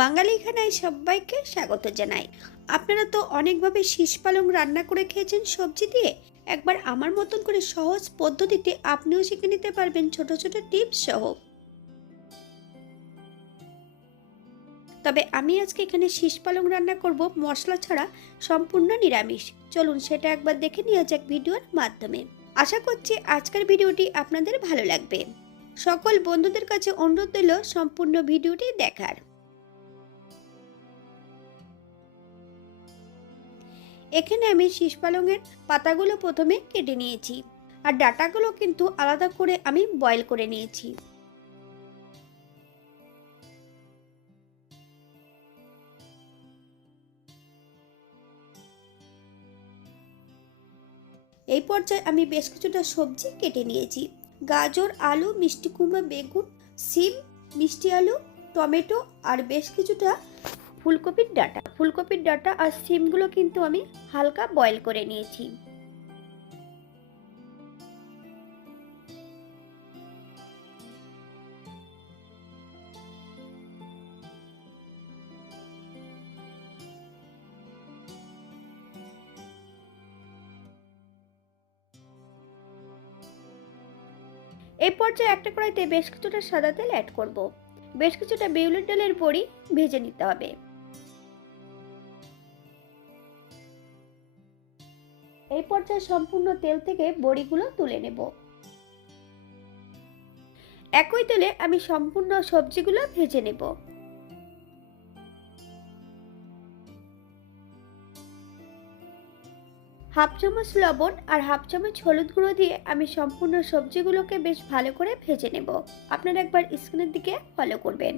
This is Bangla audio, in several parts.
বাঙালি খানায় সবাইকে স্বাগত জানাই। আপনারা তো অনেকভাবে শীষ পালং রান্না করে খেয়েছেন সবজি দিয়ে। একবার আমার মতন করে সহজ পদ্ধতিতে আপনিও শিখে নিতে পারবেন ছোট ছোট টিপস সহ। তবে আমি আজকে এখানে শীষ পালং রান্না করব মশলা ছাড়া সম্পূর্ণ নিরামিষ। চলুন সেটা একবার দেখে নেওয়া যাক ভিডিওর মাধ্যমে। আশা করছি আজকের ভিডিওটি আপনাদের ভালো লাগবে। সকল বন্ধুদের কাছে অনুরোধ রইল সম্পূর্ণ ভিডিওটি দেখার। এখানে আমি শীষ পালংয়ের পাতাগুলো প্রথমে কেটে নিয়েছি আর ডাটাগুলো কিন্তু আলাদা করে আমি বয়েল করে নিয়েছি। এই পর্যায়ে আমি বেশ কিছুটা সবজি কেটে নিয়েছি। গাজর, আলু, মিষ্টি কুমড়া, বেগুন, সিম, মিষ্টি আলু, টমেটো আর বেশ কিছুটা ফুলকপির ডাটা। ফুলকপির ডাটা আর সিমগুলো কিন্তু আমি হালকা বয়েল করে নিয়েছি। এই পর্যায়ে একটা কড়াইতে বেশ কিছুটা সাদা তেল অ্যাড করব। বেশ কিছুটা বিউলির ডালের বড়ি ভেজে নিতে হবে। এই পর্যায়ে সম্পূর্ণ তেল থেকে বড়িগুলো তুলে নেব। একই তেলে আমি সম্পূর্ণ সবজিগুলো ভেজে নেব। হাফ চামচ লবণ আর হাফ চামচ হলুদ গুঁড়ো দিয়ে আমি সম্পূর্ণ সবজিগুলোকে বেশ ভালো করে ভেজে নেব। আপনারা একবার স্ক্রিনের দিকে ফলো করবেন।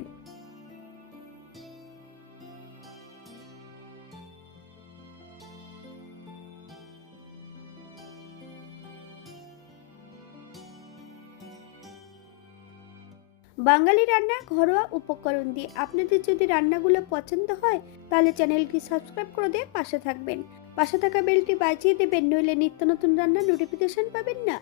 বাঙালি রান্না ঘরোয়া উপকরণ দিয়ে আপনাদের যদি রান্নাগুলো পছন্দ হয়, তাহলে চ্যানেলটি সাবস্ক্রাইব করে দিয়ে পাশে থাকবেন। পাশে থাকা বেলটি বাজিয়ে দেবেন, নইলে নিত্য নতুন রান্নার নোটিফিকেশন পাবেন না।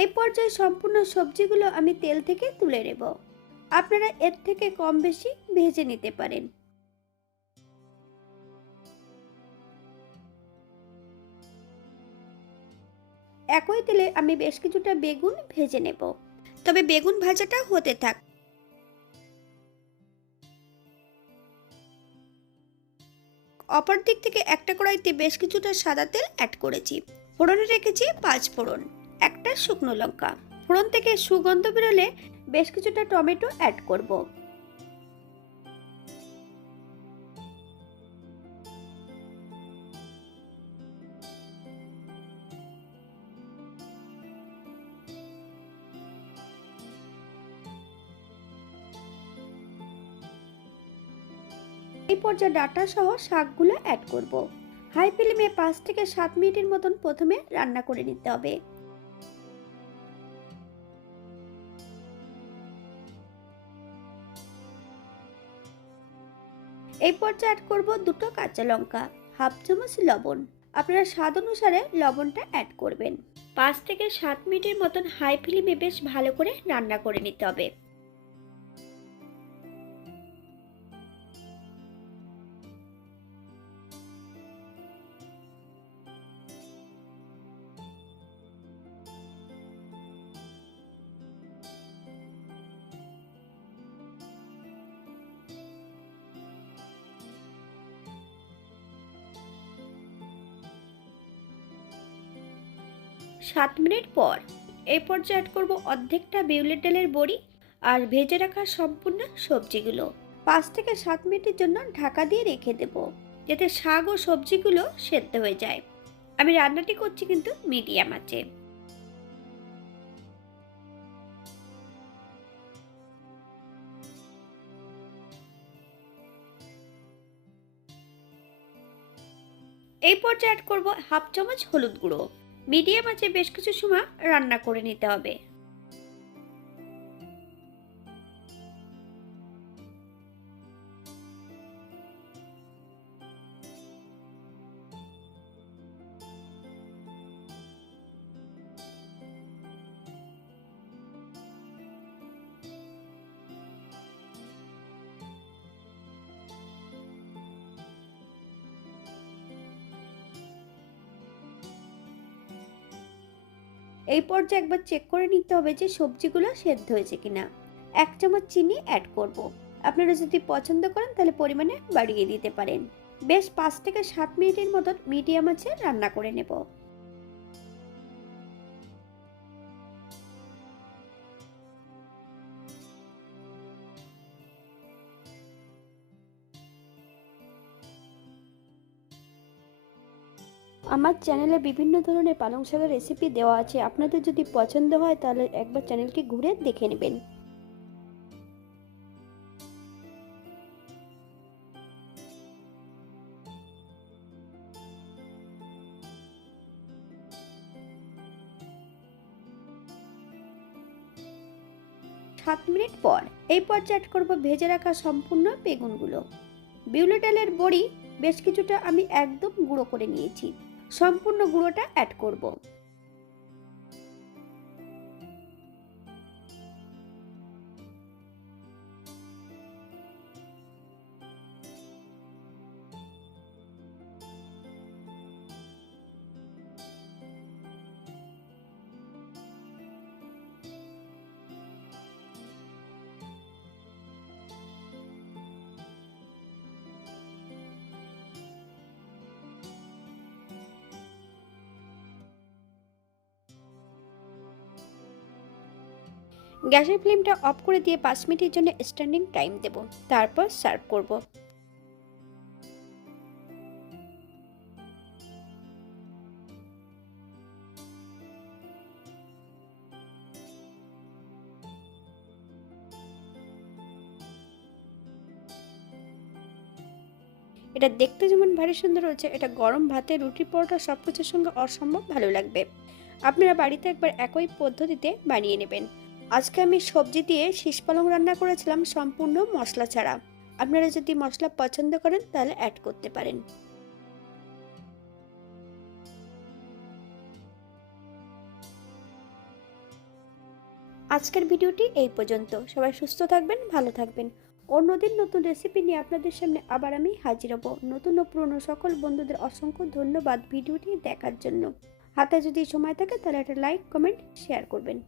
এই পর্যায়ে সম্পূর্ণ সবজিগুলো আমি তেল থেকে তুলে নেব। আপনারা এর থেকে কম বেশি ভেজে নিতে পারেন। একই তেলে আমি বেশ কিছুটা বেগুন ভেজে নেব। তবে বেগুন ভাজাটা হতে থাক। অপর দিক থেকে একটা কড়াইতে বেশ কিছুটা সাদা তেল অ্যাড করেছি। ফোড়নে রেখেছি পাঁচ ফোড়ন। একটা শুকনো লঙ্কা। ফোড়ন থেকে সুগন্ধ বেরোলে বেশ কিছুটা টমেটো অ্যাড করব। এই পর্যায়ে ডাটা সহ শাকগুলো অ্যাড করব। হাই ফ্লেমে পাঁচ থেকে সাত মিনিটের মতন প্রথমে রান্না করে নিতে হবে। এই পর্যায়ে অ্যাড করব দুটো কাঁচা লঙ্কা হাফ চামচ লবণ। আপনারা স্বাদ অনুসারে লবণটা অ্যাড করবেন। পাঁচ থেকে সাত মিনিটের মতন হাই ফ্লেমে বেশ ভালো করে রান্না করে নিতে হবে। সাত মিনিট পর। এই পর্যায়ে অ্যাড করব অর্ধেকটা বিউলির ডালের বড়ি আর ভেজে রাখা সম্পূর্ণ সবজিগুলো। পাঁচ থেকে সাত মিনিটের জন্য ঢাকা দিয়ে রেখে দেব, যাতে শাক ও সবজিগুলো সেদ্ধ হয়ে যায়। আমি রান্নাটি করছি কিন্তু মিডিয়াম আছে এই পর্যায়ে অ্যাড করব হাফ চামচ হলুদ গুঁড়ো। মিডিয়াম আঁচে বেশ কিছু সময় রান্না করে নিতে হবে। এই পর্যায়ে একবার চেক করে নিতে হবে যে সবজিগুলো সেদ্ধ হয়েছে কিনা। এক চামচ চিনি অ্যাড করব। আপনারা যদি পছন্দ করেন তাহলে পরিমাণে বাড়িয়ে দিতে পারেন। বেশ পাঁচ থেকে সাত মিনিটের মতন মিডিয়াম আছে রান্না করে নেব। আমার চ্যানেলে বিভিন্ন ধরনের পালং শাকের রেসিপি দেওয়া আছে। আপনাদের যদি পছন্দ হয়, তাহলে একবার চ্যানেলটি ঘুরে দেখে নেবেন। সাত মিনিট পর এই পর্যায়ে অ্যাড করব ভেজে রাখা সম্পূর্ণ বেগুনগুলো। বিউলি ডালের বড়ি বেশ কিছুটা আমি একদম গুঁড়ো করে নিয়েছি। সম্পূর্ণ গুঁড়োটা অ্যাড করব। গ্যাসের ফ্লেমটা অফ করে দিয়ে পাঁচ মিনিটের জন্য স্ট্যান্ডিং টাইম দেব। তারপর সার্ভ করব। এটা দেখতে যেমন ভারী সুন্দর হচ্ছে এটা গরম ভাতে রুটি পরোটা সব কিছুর সঙ্গে অসম্ভব ভালো লাগবে। আপনারা বাড়িতে একবার একই পদ্ধতিতে বানিয়ে নেবেন। আজকে আমি সবজি দিয়ে শীষ পালং রান্না করেছিলাম সম্পূর্ণ মশলা ছাড়া। আপনারা যদি মশলা পছন্দ করেন, তাহলে অ্যাড করতে পারেন। আজকের ভিডিওটি এই পর্যন্ত। সবাই সুস্থ থাকবেন, ভালো থাকবেন। অন্যদিন নতুন রেসিপি নিয়ে আপনাদের সামনে আবার আমি হাজির হব। নতুন ও পুরনো সকল বন্ধুদের অসংখ্য ধন্যবাদ ভিডিওটি দেখার জন্য। হাতে যদি সময় থাকে, তাহলে একটা লাইক কমেন্ট শেয়ার করবেন।